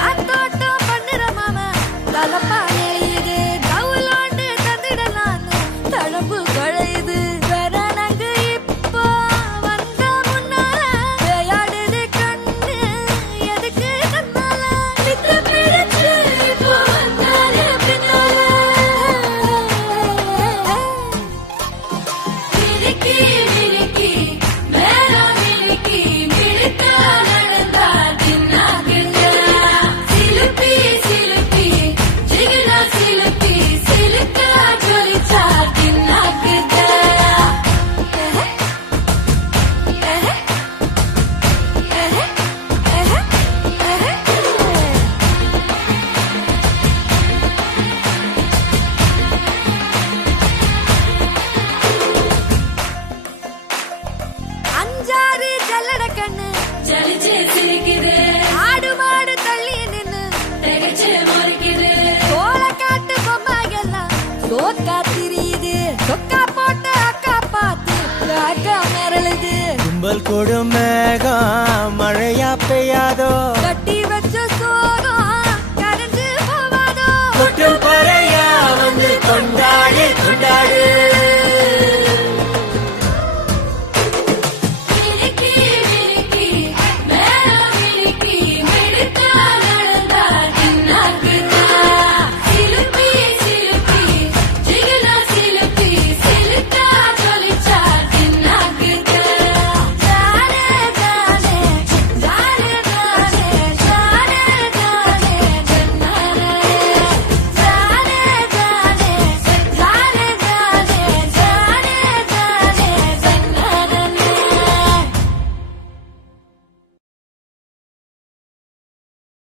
ஆத்தோட்டம் பண்ணுற மாமா தலப்பா நெளியுது கவுலாண்டு தந்திடலான்னு தழம்பு குழையுது வெறனங்கு இப்போ வந்த முன்னால விளையாடுது கண்ணு எதுக்கு தன்னால வித்து பிடிச்சு இப்போ வந்தாலே பின்னால மினுக்கி மினுக்கி மேல மினுக்கி மினுக்கா நடந்தா தின்னா கிட்ட சிலுப்பி சிலுப்பி ஜிகினா சிலுப்பி சிலுக்கா ஜொலிச்சா தின்னா கிட்ட அஞ்சாறு ஜல்லட கண்ணு ஜலிச்சு சிரிக்குது ஆடு மாடு தள்ளி நின்னு திகச்சு முறைக்குது சோள காட்டு பொம்மைகள்லாம் சோக்கா திரியுது சொக்கா போட்டு அக்கா பார்த்து காக்கா மிரளுது கும்பல் கொடும் மேகம் மழையா பெய்யாதோ கட்டி வச்ச சோகம் கரைஞ்சு போவாதோ கொட்டும் பறையா வந்து கொண்டாடு கொண்டாடு